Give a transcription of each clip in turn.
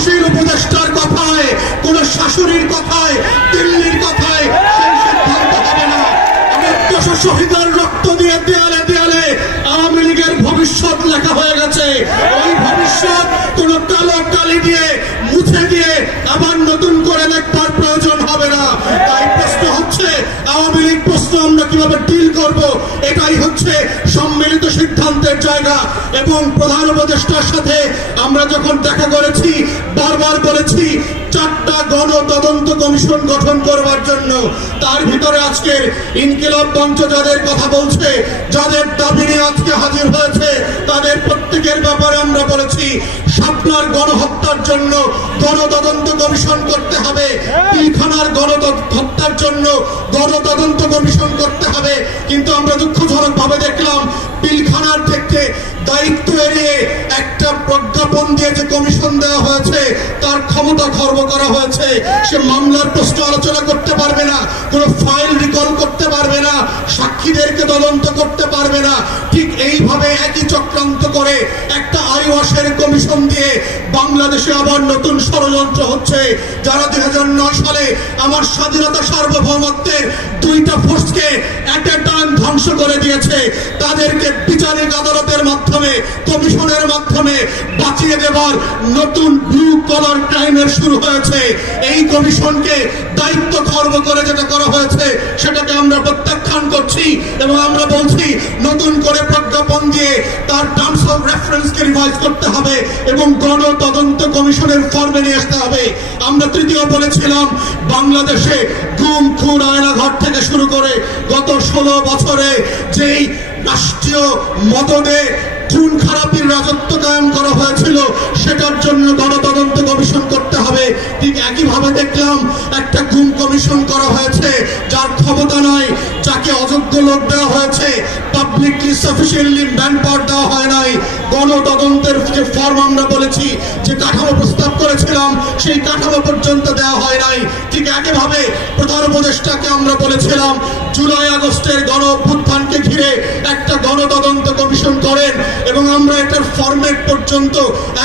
সুশীল উপদেষ্টার কথায়, কোন শাশুড়ির কথায়, দিল্লির কথায় সেই সিদ্ধান্ত হবে না। ১৪০০ শহীদের রক্ত দিয়ে দেয়ালে দেয়ালে আওয়ামী লীগের ভবিষ্যৎ লেখা হয়ে গেছে। ওই ভবিষ্যৎ কোন কালো কালি দিয়ে মুছে দিয়ে আবার নতুন করে লেখার প্রয়োজন হবে না। তাই প্রশ্ন হচ্ছে আওয়ামী লীগ প্রশ্ন আমরা কিভাবে ডিল করব, এটাই হচ্ছে সম্মিলিত সিদ্ধান্তের জায়গা। এবং প্রধান উপদেষ্টার সাথে আমরা যখন দেখা করেছি বারবার বলেছি ৪টা গণ তদন্ত কমিশন গঠন করবার জন্য। তার ভিতরে আজকের ইনকিলাব মঞ্চ যাদের কথা বলছে, যাদের দাবি নিয়ে আজকে হাজির হয়েছে, তাদের প্রত্যেকের ব্যাপারে আমরা বলেছি শাপলার গণহত্যার জন্য গণতদন্ত কমিশন করতে হবে, পিলখানার গণহত্যার জন্য গণতদন্ত কমিশন করতে হবে। কিন্তু আমরা দুঃখজনক ভাবে দেখলাম পিলখানার থেকে দায়িত্ব এড়িয়ে একটা প্রজ্ঞাপন দিয়ে যে কমিশন দেওয়া হয়েছে তার ক্ষমতা খর্ব করা হয়েছে। সে মামলার প্রশ্ন আলোচনা করতে পারবে না, কোনো ফাইল রিকল করতে পারবে না, সাক্ষীদেরকে তদন্ত করতে পারবে না। ঠিক এইভাবে একই চক্রান্ত করে একটা আইওয়াসের কমিশন দিয়ে বাংলাদেশে আবার নতুন ষড়যন্ত্র হচ্ছে। যারা 2009 সালে আমার স্বাধীনতা সার্বভৌমত্বের 2টা ফোর্সকে এট এ টাইম ধ্বংস করে দিয়েছে, তাদেরকে বিচারিক আদালতের মাধ্যমে কমিশনের মাধ্যমে বাঁচিয়ে দেবার নতুন ব্লু কলার ক্রাইমের শুরু হয়েছে। এই কমিশনকে দায়িত্ব খর্ব করে যেটা করা হয়েছে সেটাকে আমরা প্রত্যাখ্যান করছি এবং আমরা বলছি নতুন করে প্রজ্ঞাপন দিয়ে তার টার্মস অফ রেফারেন্সকে রিভাইজ করতে হবে এবং গণ তদন্ত কমিশনের ফর্মে নিয়ে আসতে হবে। আমরা তৃতীয় বলেছিলাম বাংলাদেশে গুম খুন আয়নাঘর থেকে শুরু করে গত 16 বছরে যেই রাষ্ট্রীয় মদদে খুন খারাপির রাজত্ব কায়েম করা হয়েছিল সেটার জন্য গণতদন্ত কমিশন করতে হবে। ঠিক একইভাবে দেখলাম একটা গুম কমিশন করা হয়েছে যার ক্ষমতা নয়, যাকে অযোগ্য লোক দেওয়া হয়েছে, পাবলিকলি সাফিসিয়েন্টলি ম্যান পাওয়ার দেওয়া হয় নাই। গণতদন্তের যে ফর্ম আমরা বলেছি যে কাঠামো প্রস্তাব করেছিলাম সেই কাঠামো পর্যন্ত দেওয়া হয় নাই। ঠিক একইভাবে প্রধান উপদেষ্টাকে আমরা বলেছিলাম জুলাই আগস্টের গণ অভ্যুত্থানকে ঘিরে একটা গণতদন্ত কমিশন করেন এবং আমরা এটার ফরম্যাট পর্যন্ত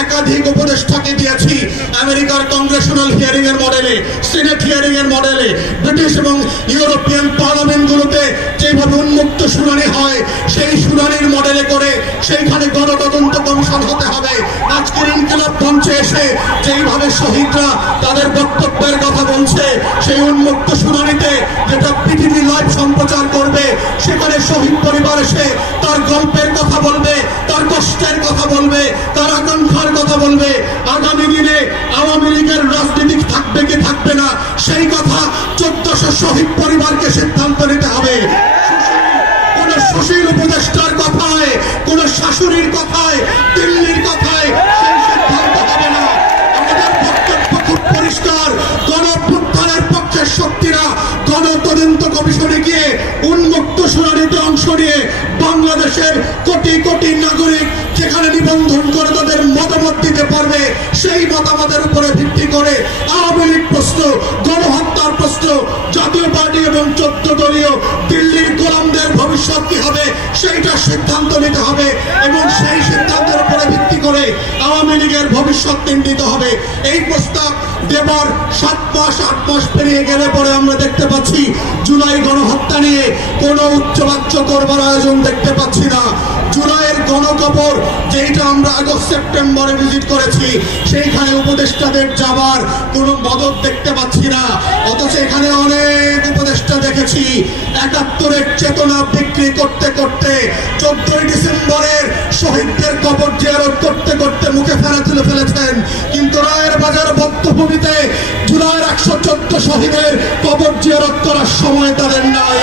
একাধিক উপদেষ্টাকে দিয়েছি। আমেরিকার কংগ্রেশনাল হিয়ারিং এর মডেলে, সিনেট হিয়ারিং এর মডেলে, ব্রিটিশ এবং ইউরোপিয়ান পার্লামেন্টগুলোতে যেভাবে উন্মুক্ত শুনানি হয় সেই শুনানির মডেলে করে সেইখানে গণতদন্ত কমিশন হতে হবে। আজকের ইনকিলাব মঞ্চে এসে যেইভাবে শহীদরা তাদের বক্তব্যের কথা বলছে সেই উন্মুক্ত শুনানিতে যেটা পৃথিবী লাইভ সম্প্রচার করবে সেখানে শহীদ পরিবার এসে তার গল্পের কথা বলবে, তার কষ্টের কথা বলবে, তার আকাঙ্ক্ষার কথা বলবে। আগামী দিনে আওয়ামী লীগের রাজনীতি থাকবে কি থাকবে না সেই কথা ১৪০০ শহীদ পরিবারকে সিদ্ধান্ত নিতে হবে। কোন সুশীল উপদেষ্টার কথায়, কোন শাশুড়ির কথায়, দিল্লির কথায় সেই সিদ্ধান্ত হবে না। আমাদের বক্তব্য খুব পরিষ্কার, গণঅভ্যুত্থানের পক্ষের শক্তিরা গণতদন্ত কমিশনে গিয়ে উন্মুক্ত শুনানিতে অংশ নিয়ে বাংলাদেশের কোটি কোটি নাগরিক যেখানে নিবন্ধন করে তাদের মতামত দিতে পারবে, সেই মতামতের উপরে ভিত্তি করে আওয়ামী লীগ প্রশ্ন, গণহত্যার প্রশ্ন, জাতীয় পার্টি এবং 14 দলীয় দিল্লির গোলামদের ভবিষ্যৎ কি হবে সেইটা সিদ্ধান্ত নিতে হবে এবং সেই সিদ্ধান্তের উপরে ভিত্তি করে আওয়ামী লীগের ভবিষ্যৎ নির্ণীত হবে। এই প্রস্তাব দেবার 7 মাস 8 মাস পেরিয়ে গেলে পরে আমরা দেখতে পাচ্ছি জুলাই গণহত্যা নিয়ে কোনো উচ্চবাচ্য করবার আয়োজন দেখতে পাচ্ছি না। জুলাইয়ের গণকবর যেটা আমরা আগস্ট সেপ্টেম্বরে ভিজিট করেছি সেইখানে উপদেষ্টাদের যাবার কোনো মদত দেখতে পাচ্ছি না। অথচ এখানে অনেক উপদেষ্টা দেখেছি ৭১-এর চেতনা বিক্রি করতে করতে 14ই ডিসেম্বরের শহীদদের কবর জিয়ারত করতে করতে মুখে ফেরা তুলে ফেলেছেন। কিন্তু রায়ের বাজার বধ্যভূমিতে জুলাইয়ের ১১৪ শহীদের কবর জিয়ারত করার সময় তাদের নাই।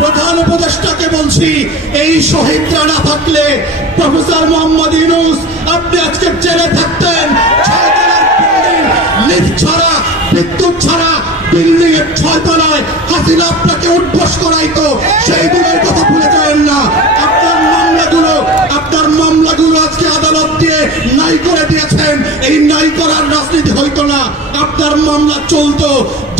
প্রধান উপদেষ্টাকে বলছি এই শহীদরা না থাকলে প্রফেসর মোহাম্মদ ইউনূস আপনি আজকে জেলে থাকতেন। 6 তলার বিল্ডিং, লিফট ছাড়া, বিদ্যুৎ ছাড়া বিল্ডিং এর 6 তলায় হাসিনা আপনাকে উঠবস করাইতো, সেইগুলোর কথা ভুলে যাবেন না। আপনার মামলাগুলো আজকে আদালত দিয়ে নাই করে দিয়েছেন। এই নাই করার রাজনীতি হইতো না, আপনার মামলা চলতো।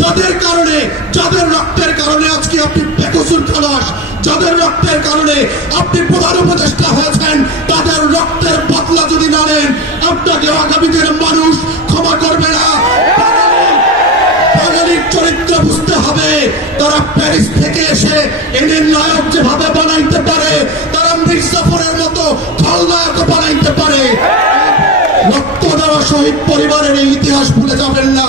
যাদের কারণে, যাদের রক্তের কারণে আজকে আপনি বেকসুর খালাস, যাদের রক্তের কারণে আপনি প্রধান উপদেষ্টা হয়েছেন, তাদের রক্তের বদলা যদি না নেন আপনাকে আগামী দিনের মানুষ ক্ষমা করবে না। বাঙালির চরিত্র বুঝতে হবে। তারা প্যারিস থেকে এসে এদের নায়ক যেভাবে বানাইতে পারে, তারা মির্জাফরের মতো খলনায়ক বানাইতে পারে। রক্ত দেওয়া শহীদ পরিবারের এই ইতিহাস ভুলে যাবেন না।